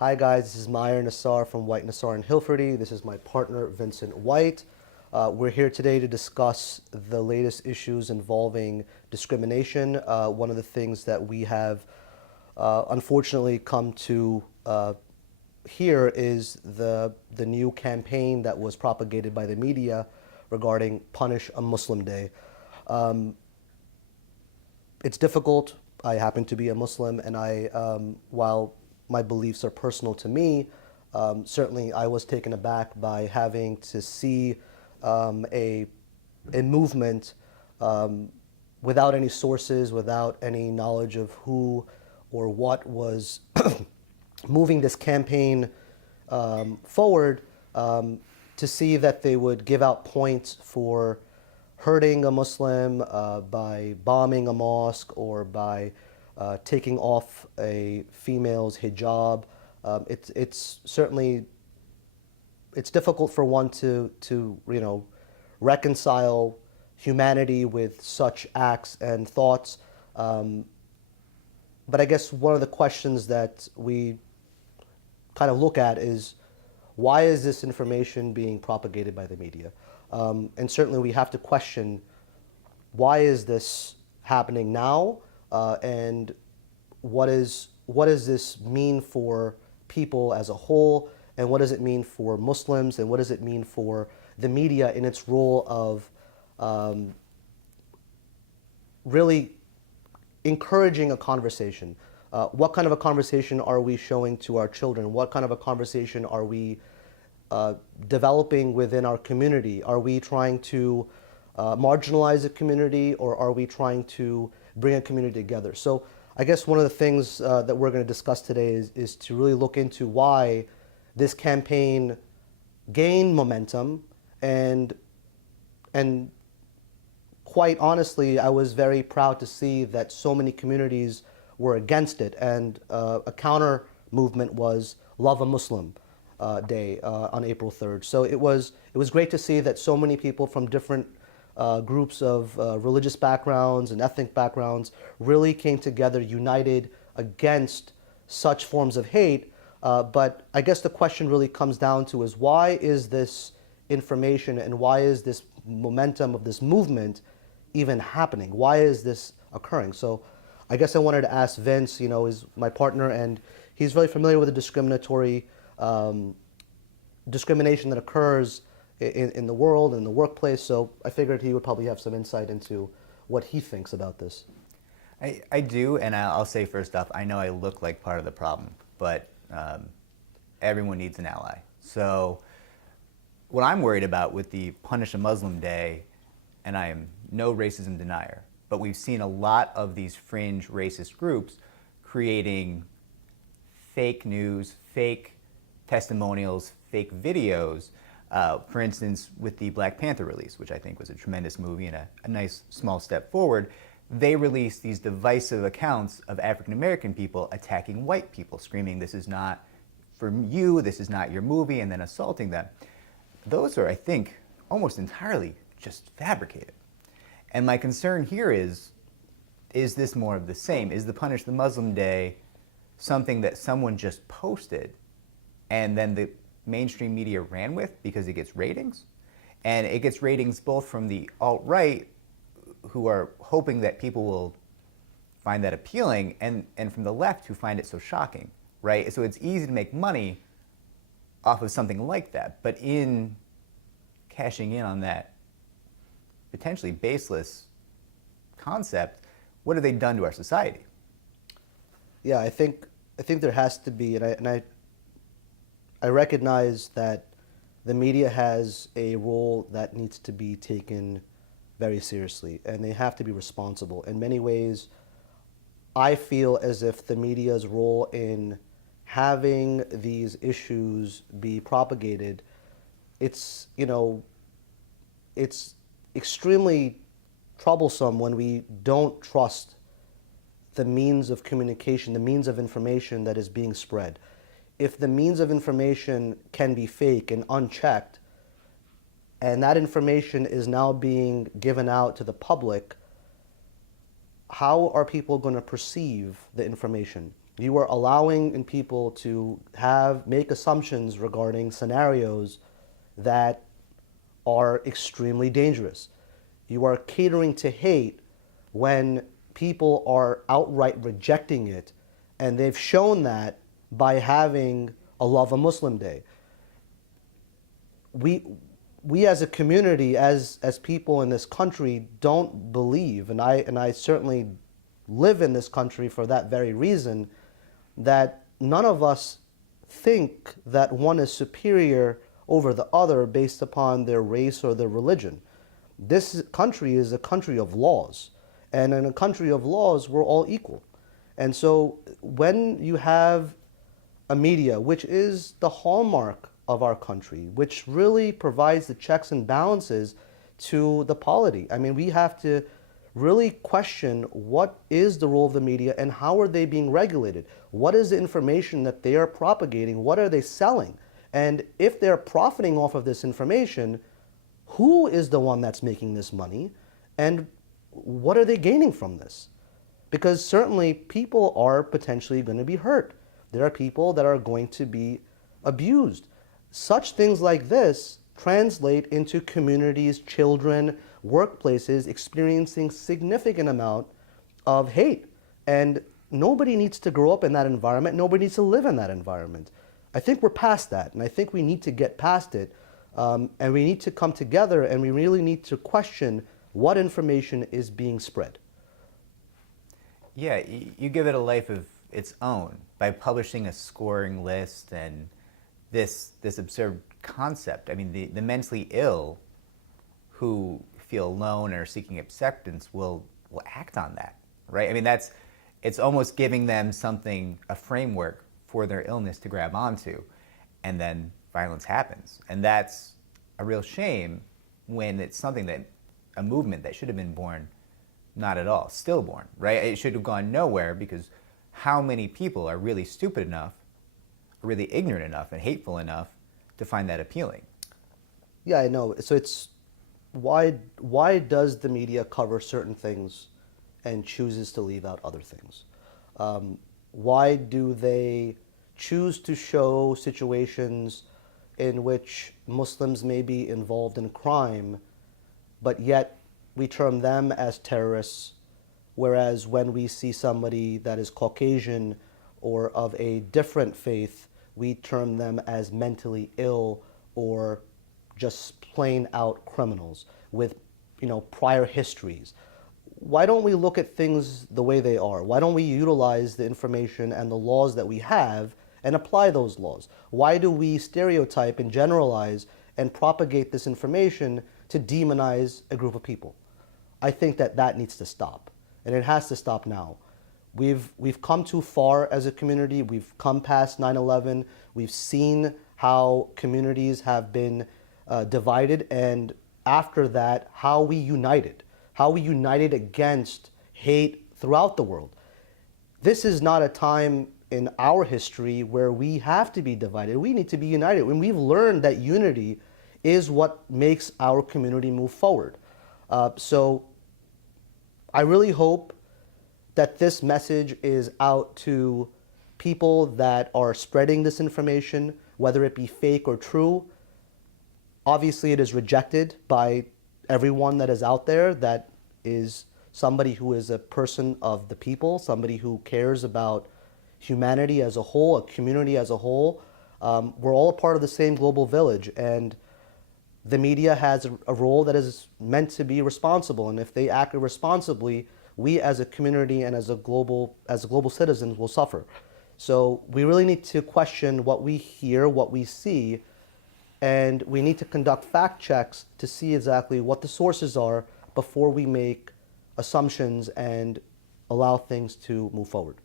Hi guys, this is Mahir Nisar from White Nisar and Hilferty. This is my partner Vincent White. We're here today to discuss the latest issues involving discrimination. One of the things that we have unfortunately come to hear is the new campaign that was propagated by the media regarding Punish a Muslim Day. It's difficult. I happen to be a Muslim, and while my beliefs are personal to me, certainly I was taken aback by having to see a movement without any sources, without any knowledge of who or what was moving this campaign forward, to see that they would give out points for hurting a Muslim by bombing a mosque or by taking off a female's hijab. It's certainly difficult for one to reconcile humanity with such acts and thoughts. But I guess one of the questions that we kind of look at is, why is this information being propagated by the media? And certainly we have to question, why is this happening now? And what does this mean for people as a whole? And what does it mean for Muslims? And what does it mean for the media in its role of really encouraging a conversation? What kind of a conversation are we showing to our children? What kind of a conversation are we developing within our community? Are we trying to marginalize a community, or are we trying to bring a community together? So I guess one of the things that we're going to discuss today is to really look into why this campaign gained momentum, and quite honestly, I was very proud to see that so many communities were against it, and a counter movement was Love a Muslim Day on April 3rd. So it was great to see that so many people from different groups of religious backgrounds and ethnic backgrounds really came together, united against such forms of hate. But I guess the question really comes down to is, why is this information and why is this momentum of this movement even happening? Why is this occurring? So I guess I wanted to ask Vince, is my partner, and he's very familiar with the discrimination that occurs in the world, in the workplace, so I figured he would probably have some insight into what he thinks about this. I do, and I'll say first off, I know I look like part of the problem, but everyone needs an ally. So what I'm worried about with the Punish a Muslim Day, and I am no racism denier, but we've seen a lot of these fringe racist groups creating fake news, fake testimonials, fake videos. For instance, with the Black Panther release, which I think was a tremendous movie and a nice small step forward, they released these divisive accounts of African American people attacking white people, screaming, "This is not for you, this is not your movie," and then assaulting them. Those are, I think, almost entirely just fabricated. And my concern here is this more of the same? Is the Punish the Muslim Day something that someone just posted and then the mainstream media ran with because it gets ratings? And it gets ratings both from the alt-right, who are hoping that people will find that appealing, and from the left, who find it so shocking, right? So it's easy to make money off of something like that, but in cashing in on that potentially baseless concept, what have they done to our society? Yeah, I think there has to be, and I recognize that the media has a role that needs to be taken very seriously, and they have to be responsible. In many ways, I feel as if the media's role in having these issues be propagated, it's extremely troublesome when we don't trust the means of communication, the means of information that is being spread. If the means of information can be fake and unchecked, and that information is now being given out to the public, how are people going to perceive the information? You are allowing in people to make assumptions regarding scenarios that are extremely dangerous. You are catering to hate when people are outright rejecting it, and they've shown that by having a Love a Muslim Day. We as a community, as people in this country, don't believe, and I certainly live in this country for that very reason, that none of us think that one is superior over the other based upon their race or their religion. This country is a country of laws, and in a country of laws, we're all equal. And so when you have a media, which is the hallmark of our country, which really provides the checks and balances to the polity, I mean, we have to really question what is the role of the media and how are they being regulated? What is the information that they are propagating? What are they selling? And if they're profiting off of this information, who is the one that's making this money? And what are they gaining from this? Because certainly people are potentially going to be hurt. There are people that are going to be abused. Such things like this translate into communities, children, workplaces experiencing significant amount of hate. And nobody needs to grow up in that environment. Nobody needs to live in that environment. I think we're past that, and I think we need to get past it. And we need to come together, and we really need to question what information is being spread. Yeah, you give it a life of its own by publishing a scoring list and this absurd concept. I mean, the mentally ill who feel alone or seeking acceptance will act on that, right? I mean, it's almost giving them something, a framework for their illness to grab onto, and then violence happens. And that's a real shame when it's something that, a movement that should have been born not at all, stillborn, right? It should have gone nowhere, because how many people are really stupid enough, really ignorant enough and hateful enough to find that appealing? Yeah, I know. So it's why does the media cover certain things and chooses to leave out other things? Why do they choose to show situations in which Muslims may be involved in crime, but yet we term them as terrorists, whereas when we see somebody that is Caucasian or of a different faith, we term them as mentally ill or just plain out criminals with, prior histories? Why don't we look at things the way they are? Why don't we utilize the information and the laws that we have and apply those laws? Why do we stereotype and generalize and propagate this information to demonize a group of people? I think that needs to stop, and it has to stop now. We've come too far as a community. We've come past 9/11. We've seen how communities have been divided, and after that, how we united against hate throughout the world. This is not a time in our history where we have to be divided. We need to be united. When we've learned that unity is what makes our community move forward. So I really hope that this message is out to people that are spreading this information, whether it be fake or true. Obviously, it is rejected by everyone that is out there that is somebody who is a person of the people, somebody who cares about humanity as a whole, a community as a whole. We're all a part of the same global village, and the media has a role that is meant to be responsible, and if they act irresponsibly, we as a community and as global citizens will suffer. So we really need to question what we hear, what we see, and we need to conduct fact checks to see exactly what the sources are before we make assumptions and allow things to move forward.